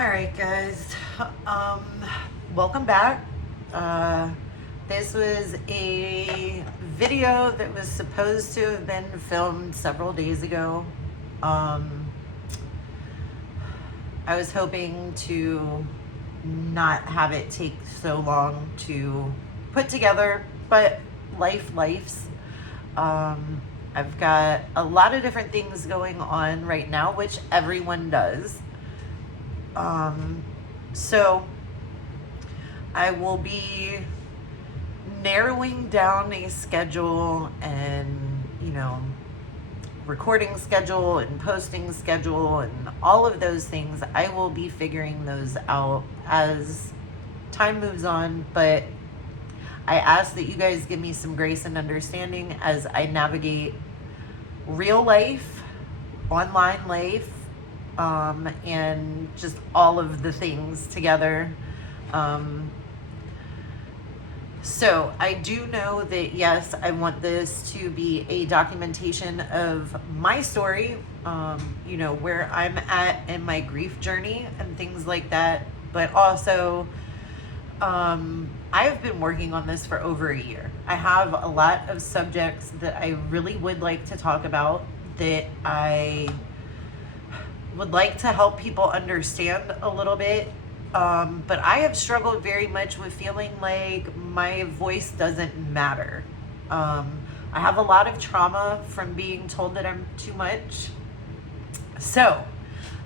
All right, guys. Um, Welcome back. Uh, this was a video that was supposed to have been filmed several days ago. Um, I was hoping to not have it take so long to put together, but life's. I've got a lot of different things going on right now, which everyone does. Um, so I will be narrowing down a schedule and, recording schedule and posting schedule and all of those things. I will be figuring those out as time moves on, but I ask that you guys give me some grace and understanding as I navigate real life, online life, and just all of the things together. So I do know that, yes, I want this to be a documentation of my story, where I'm at in my grief journey and things like that. But also, I've been working on this for over a year. I have a lot of subjects that I really would like to talk about, that I would like to help people understand a little bit. But I have struggled very much with feeling like my voice doesn't matter. I have a lot of trauma from being told that I'm too much. So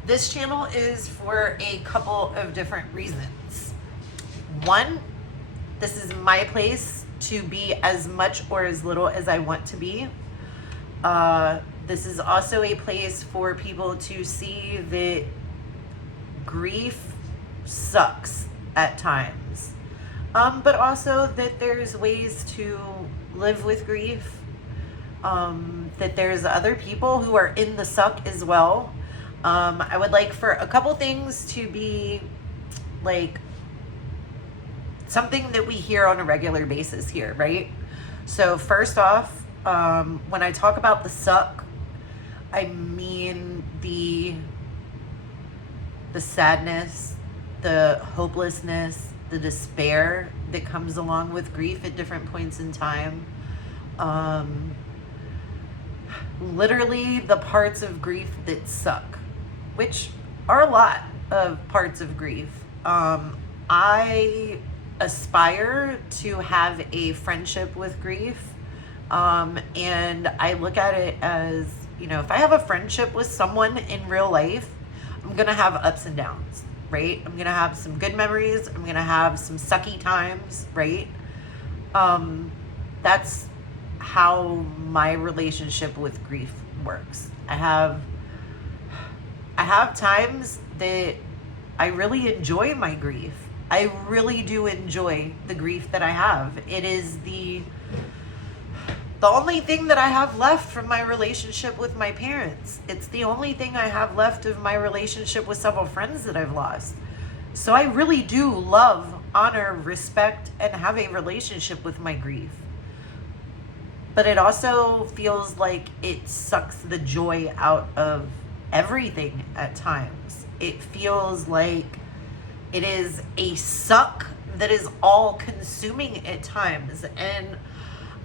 this channel is for a couple of different reasons. One, this is my place to be as much or as little as I want to be. This is also a place for people to see that grief sucks at times, but also that there's ways to live with grief, that there's other people who are in the suck as well. I would like for a couple things to be like something that we hear on a regular basis here, right? So first off, when I talk about the suck, I mean the sadness, the hopelessness, the despair that comes along with grief at different points in time. Literally the parts of grief that suck, which are a lot of parts of grief. I aspire to have a friendship with grief. And I look at it as, if I have a friendship with someone in real life, I'm going to have ups and downs, right? I'm going to have some good memories. I'm going to have some sucky times, right? That's how my relationship with grief works. I have times that I really enjoy my grief. I really do enjoy the grief that I have. It is the only thing that I have left from my relationship with my parents. It's the only thing I have left of my relationship with several friends that I've lost. So I really do love, honor, respect, and have a relationship with my grief. But it also feels like it sucks the joy out of everything at times. It feels like it is a suck that is all consuming at times. And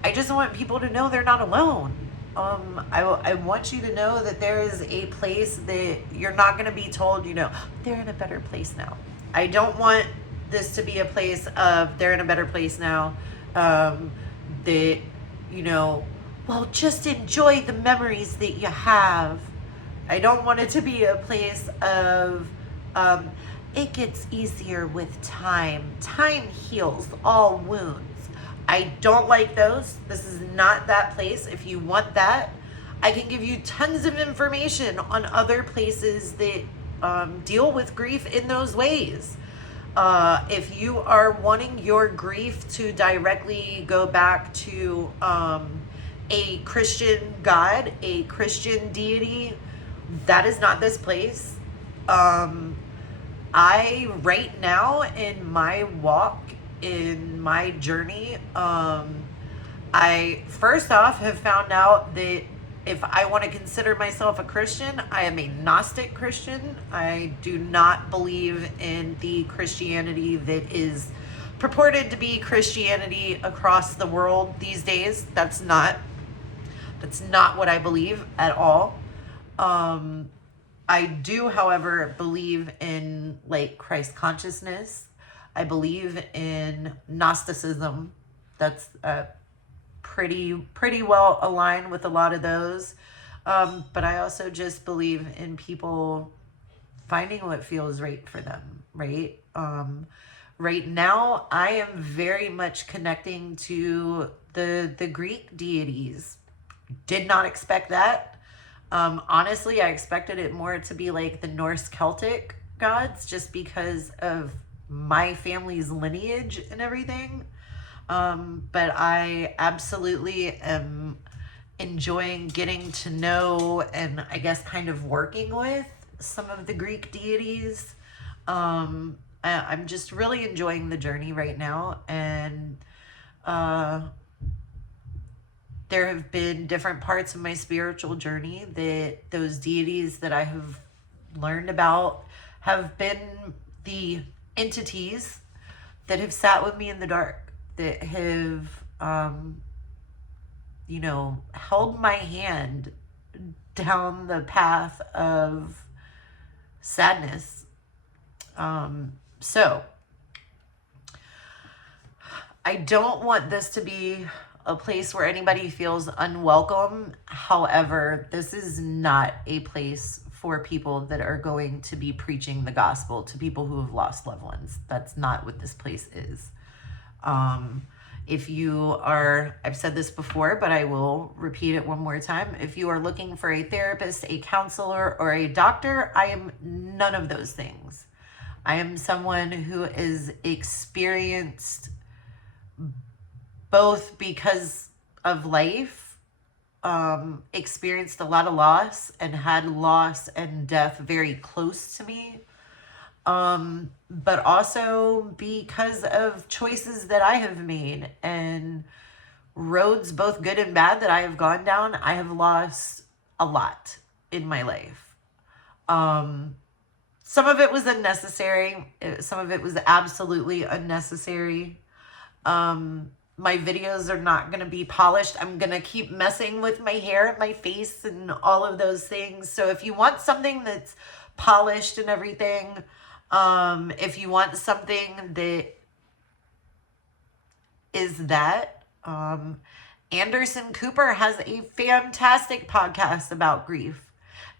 I just want people to know they're not alone. I want you to know that there is a place that you're not going to be told, they're in a better place now. I don't want this to be a place of they're in a better place now. That, well, just enjoy the memories that you have. I don't want it to be a place of, it gets easier with time. Time heals all wounds. I don't like those. This is not that place. If you want that, I can give you tons of information on other places that deal with grief in those ways. If you are wanting your grief to directly go back to a Christian God, a Christian deity, that is not this place. I, right now in my walk, in my journey, I first off have found out that if I want to consider myself a Christian, I am a Gnostic Christian. I do not believe in the Christianity that is purported to be Christianity across the world these days. That's not what I believe at all. I do, however, believe in like Christ consciousness. I believe in Gnosticism. That's pretty well aligned with a lot of those. But I also just believe in people finding what feels right for them, right? Right now, I am very much connecting to the Greek deities. Did not expect that. Honestly, I expected it more to be like the Norse Celtic gods, just because of my family's lineage and everything. But I absolutely am enjoying getting to know and I guess kind of working with some of the Greek deities. I'm just really enjoying the journey right now. And there have been different parts of my spiritual journey that those deities that I have learned about have been the entities that have sat with me in the dark, that have, held my hand down the path of sadness. So I don't want this to be a place where anybody feels unwelcome. However, this is not a place for people that are going to be preaching the gospel to people who have lost loved ones. That's not what this place is. If you are, I've said this before, but I will repeat it one more time. If you are looking for a therapist, a counselor, or a doctor, I am none of those things. I am someone who is experienced both because of life, experienced a lot of loss and had loss and death very close to me. But also because of choices that I have made and roads, both good and bad, that I have gone down. I have lost a lot in my life. Some of it was unnecessary. Some of it was absolutely unnecessary. My videos are not going to be polished. I'm going to keep messing with my hair and my face and all of those things. So if you want something that's polished and everything, if you want something that is that, Anderson Cooper has a fantastic podcast about grief.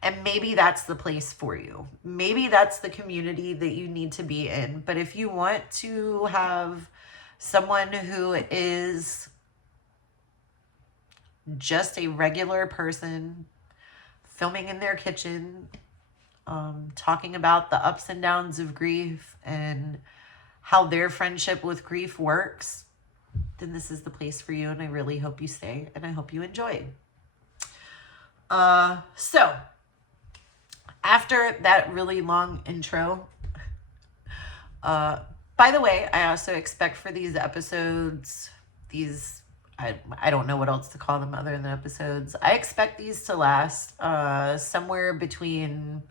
And maybe that's the place for you. Maybe that's the community that you need to be in. But if you want to have someone who is just a regular person filming in their kitchen, talking about the ups and downs of grief and how their friendship with grief works, then this is the place for you. And I really hope you stay and I hope you enjoy. So after that really long intro, by the way, I also expect for these episodes, I don't know what else to call them other than episodes. I expect these to last somewhere between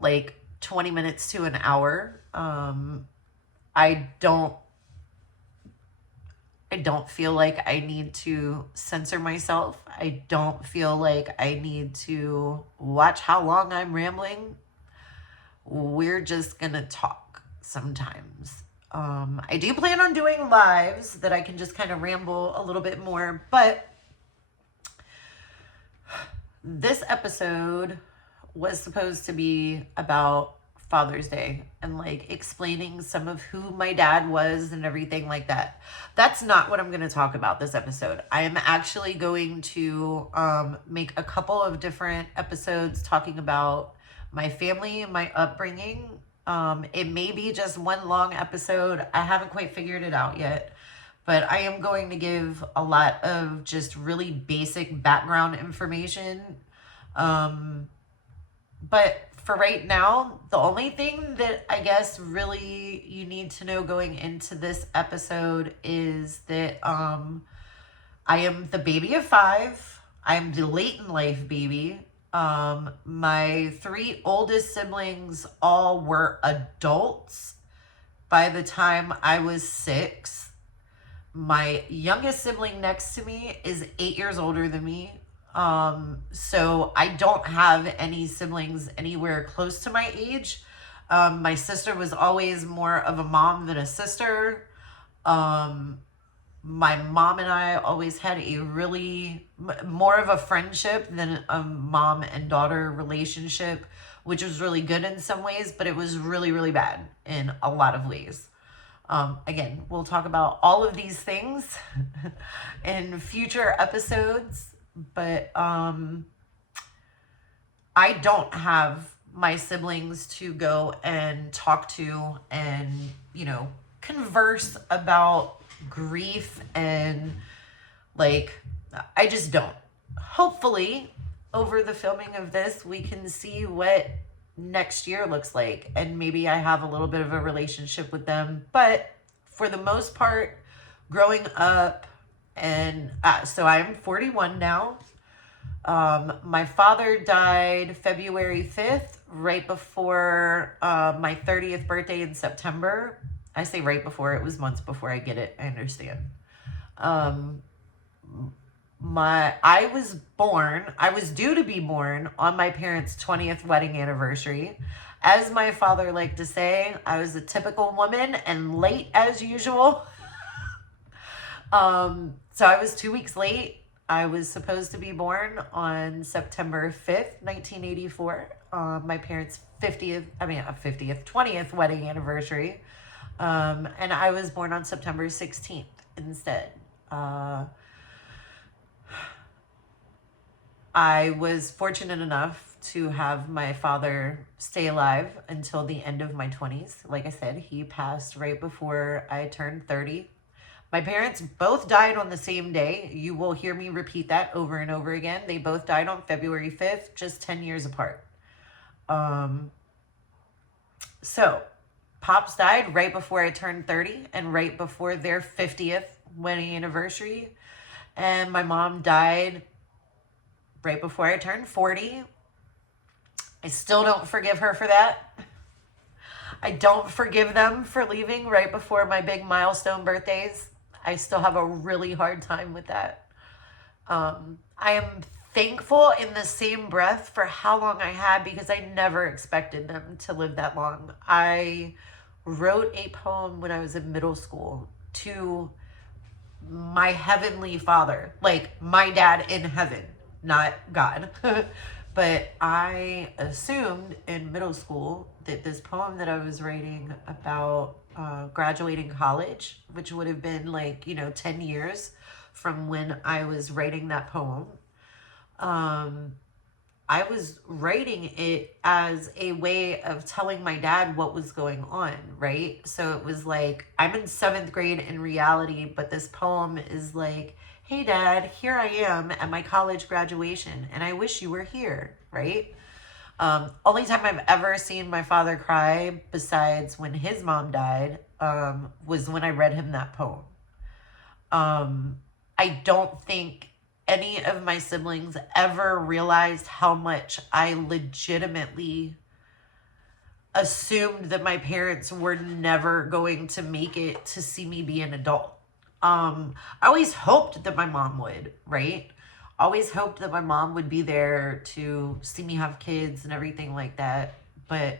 like 20 minutes to an hour. I don't feel like I need to censor myself. I don't feel like I need to watch how long I'm rambling. We're just gonna talk sometimes. I do plan on doing lives that I can just kind of ramble a little bit more, but this episode was supposed to be about Father's Day and like explaining some of who my dad was and everything like that. That's not what I'm going to talk about this episode. I am actually going to make a couple of different episodes talking about my family and my upbringing. It may be just one long episode. I haven't quite figured it out yet, but I am going to give a lot of just really basic background information. But for right now, the only thing that I guess really you need to know going into this episode is that I am the baby of 5. I'm the late in life baby. My three oldest siblings all were adults by the time I was 6. My youngest sibling next to me is 8 years older than me. So I don't have any siblings anywhere close to my age. My sister was always more of a mom than a sister. My mom and I always had a really more of a friendship than a mom and daughter relationship, which was really good in some ways, but it was really, really bad in a lot of ways. Again, we'll talk about all of these things in future episodes, but I don't have my siblings to go and talk to and, converse about grief and I just don't. Hopefully, over the filming of this, we can see what next year looks like, and maybe I have a little bit of a relationship with them. But for the most part, growing up, and so I'm 41 now. My father died February 5th, right before my 30th birthday in September. I say right before, it was months before, I get it, I understand. I was due to be born on my parents' 20th wedding anniversary. As my father liked to say, I was a typical woman and late as usual. So I was 2 weeks late. I was supposed to be born on September 5th, 1984, my parents' 20th wedding anniversary. And I was born on September 16th instead. I was fortunate enough to have my father stay alive until the end of my 20s. Like I said, he passed right before I turned 30. My parents both died on the same day. You will hear me repeat that over and over again. They both died on February 5th, just 10 years apart. So Pops died right before I turned 30 and right before their 50th wedding anniversary. And my mom died right before I turned 40. I still don't forgive her for that. I don't forgive them for leaving right before my big milestone birthdays. I still have a really hard time with that. I am thankful in the same breath for how long I had, because I never expected them to live that long. I wrote a poem when I was in middle school to my heavenly father, like my dad in heaven, not God. But I assumed in middle school that this poem that I was writing about graduating college, which would have been 10 years from when I was writing that poem, I was writing it as a way of telling my dad what was going on, right? So it was like, I'm in 7th grade in reality, but this poem is like, hey dad, here I am at my college graduation and I wish you were here, right? Only time I've ever seen my father cry besides when his mom died was when I read him that poem. I don't think any of my siblings ever realized how much I legitimately assumed that my parents were never going to make it to see me be an adult. I always hoped that my mom would, right? Always hoped that my mom would be there to see me have kids and everything like that. But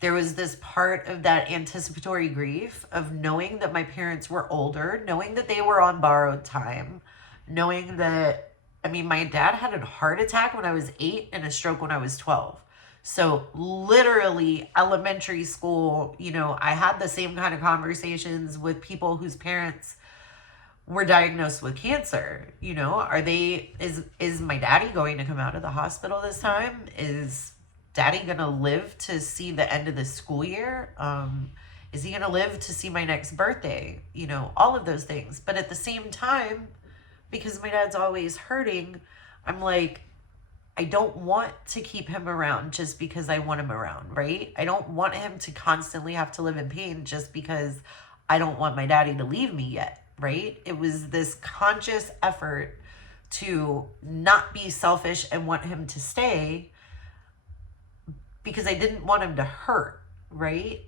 there was this part of that anticipatory grief of knowing that my parents were older, knowing that they were on borrowed time, knowing that, my dad had a heart attack when I was 8 and a stroke when I was 12. So literally elementary school, I had the same kind of conversations with people whose parents were diagnosed with cancer. Is my daddy going to come out of the hospital this time? Is daddy going to live to see the end of the school year? Is he going to live to see my next birthday? All of those things. But at the same time, because my dad's always hurting, I'm like, I don't want to keep him around just because I want him around, right? I don't want him to constantly have to live in pain just because I don't want my daddy to leave me yet, right? It was this conscious effort to not be selfish and want him to stay because I didn't want him to hurt, right?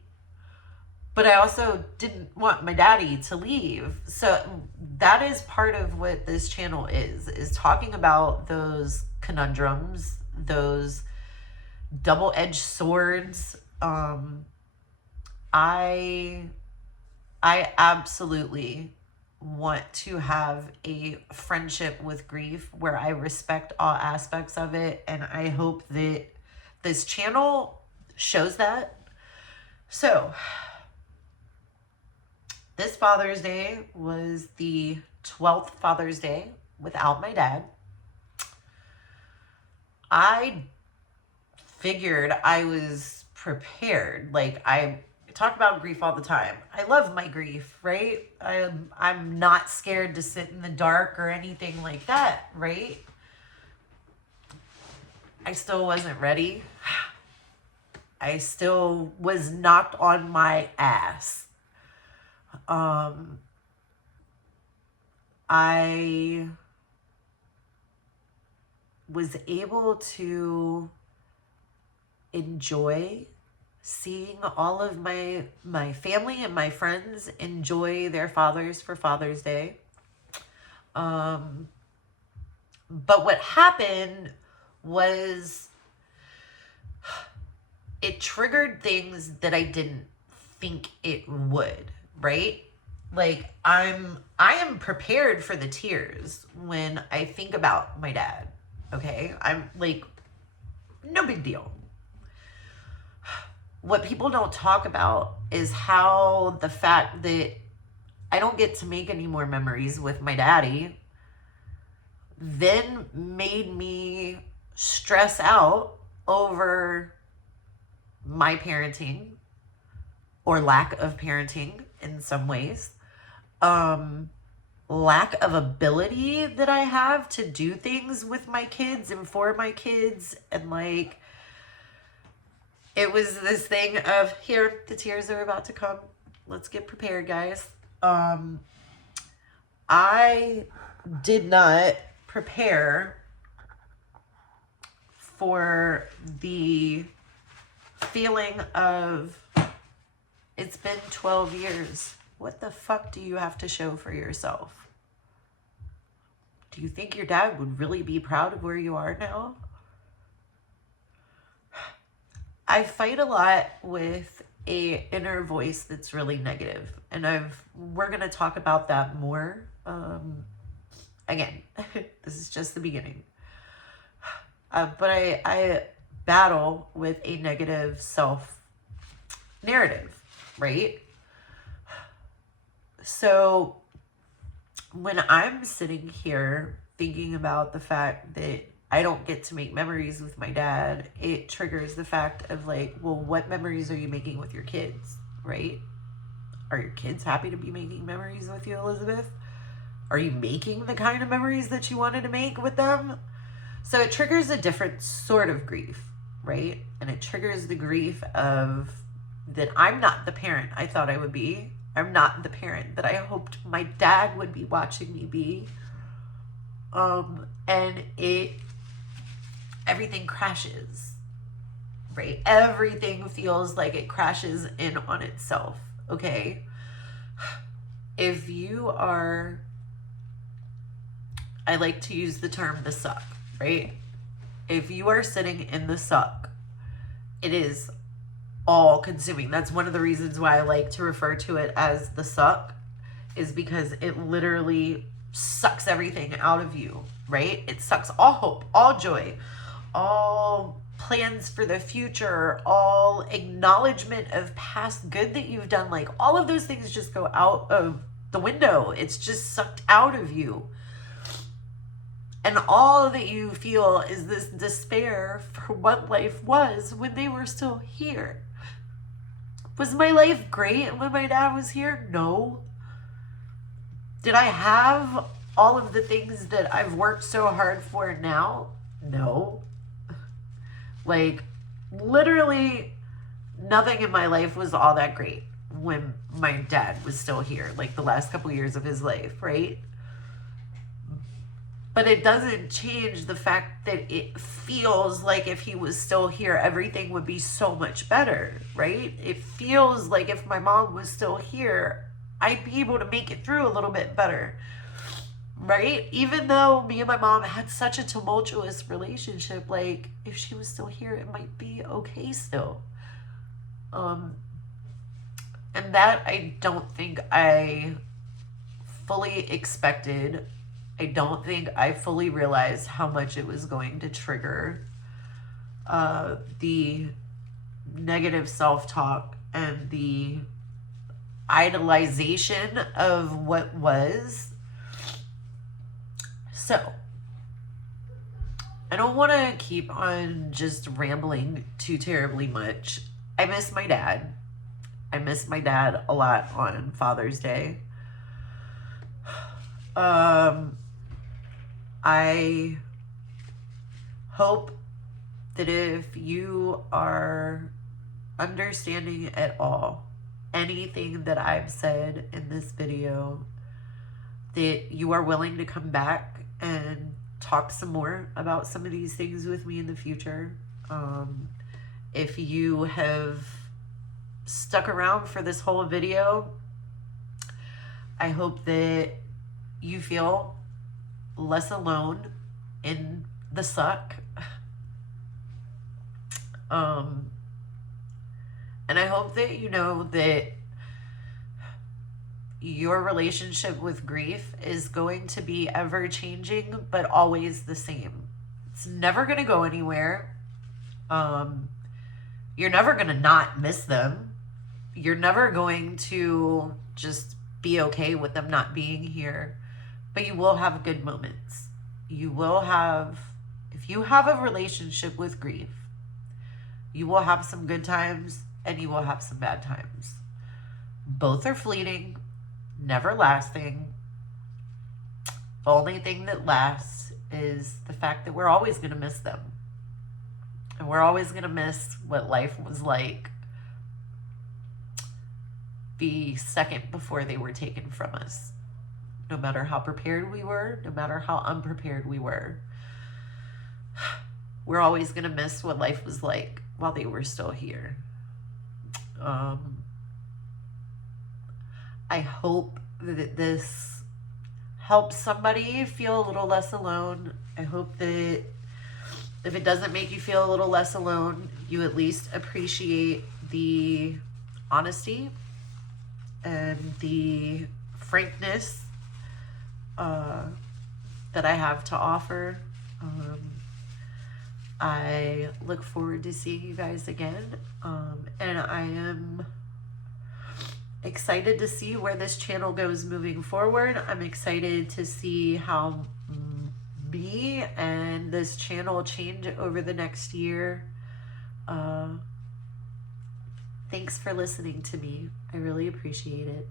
But I also didn't want my daddy to leave. So that is part of what this channel is talking about those conundrums, those double-edged swords. I absolutely want to have a friendship with grief where I respect all aspects of it, and I hope that this channel shows that. So this Father's Day was the 12th Father's Day without my dad. I figured I was prepared. Like, I talk about grief all the time. I love my grief, right? I'm not scared to sit in the dark or anything like that, right? I still wasn't ready. I still was knocked on my ass. I was able to enjoy seeing all of my family and my friends enjoy their fathers for Father's Day. But what happened was it triggered things that I didn't think it would, right? Like, I am prepared for the tears when I think about my dad, okay? I'm like, no big deal. What people don't talk about is how the fact that I don't get to make any more memories with my daddy then made me stress out over my parenting or lack of parenting in some ways. Lack of ability that I have to do things with my kids and for my kids, and like, it was this thing of, here, the tears are about to come. Let's get prepared, guys. I did not prepare for the feeling of, it's been 12 years. What the fuck do you have to show for yourself? Do you think your dad would really be proud of where you are now? I fight a lot with a inner voice that's really negative, and we're gonna talk about that more. Again, this is just the beginning. But I battle with a negative self narrative, right? So when I'm sitting here thinking about the fact that I don't get to make memories with my dad, it triggers the fact of like, well, what memories are you making with your kids, right? Are your kids happy to be making memories with you, Elizabeth? Are you making the kind of memories that you wanted to make with them? So it triggers a different sort of grief, right? And it triggers the grief of that I'm not the parent I thought I would be. I'm not the parent that I hoped my dad would be watching me be. And everything crashes, right? Everything feels like it crashes in on itself, okay? If you are, I like to use the term the suck, right? If you are sitting in the suck, it is all consuming. That's one of the reasons why I like to refer to it as the suck, is because it literally sucks everything out of you, right? It sucks all hope, all joy, all plans for the future, all acknowledgement of past good that you've done. Like, all of those things just go out of the window. It's just sucked out of you. And all that you feel is this despair for what life was when they were still here. Was my life great when my dad was here? No. Did I have all of the things that I've worked so hard for now? No. Like, literally nothing in my life was all that great when my dad was still here, like the last couple years of his life, right? But it doesn't change the fact that it feels like if he was still here, everything would be so much better, right? It feels like if my mom was still here, I'd be able to make it through a little bit better, right? Even though me and my mom had such a tumultuous relationship, like if she was still here, it might be okay still. And that I don't think I fully expected. I don't think I fully realized how much it was going to trigger the negative self-talk and the idolization of what was. So, I don't want to keep on just rambling too terribly much. I miss my dad. I miss my dad a lot on Father's Day. I hope that if you are understanding at all anything that I've said in this video, that you are willing to come back and talk some more about some of these things with me in the future. If you have stuck around for this whole video, I hope that you feel less alone in the suck. And I hope that you know that your relationship with grief is going to be ever changing, but always the same. It's never going to go anywhere. You're never going to not miss them. You're never going to just be okay with them not being here. But you will have good moments. You will have, if you have a relationship with grief, you will have some good times and you will have some bad times. Both are fleeting, never lasting. The only thing that lasts is the fact that we're always going to miss them. And we're always going to miss what life was like the second before they were taken from us. No matter how prepared we were, no matter how unprepared we were, we're always going to miss what life was like while they were still here. I hope that this helps somebody feel a little less alone. I hope that if it doesn't make you feel a little less alone, you at least appreciate the honesty and the frankness that I have to offer. I look forward to seeing you guys again, and I am excited to see where this channel goes moving forward. I'm excited to see how me and this channel change over the next year. Thanks for listening to me. I really appreciate it.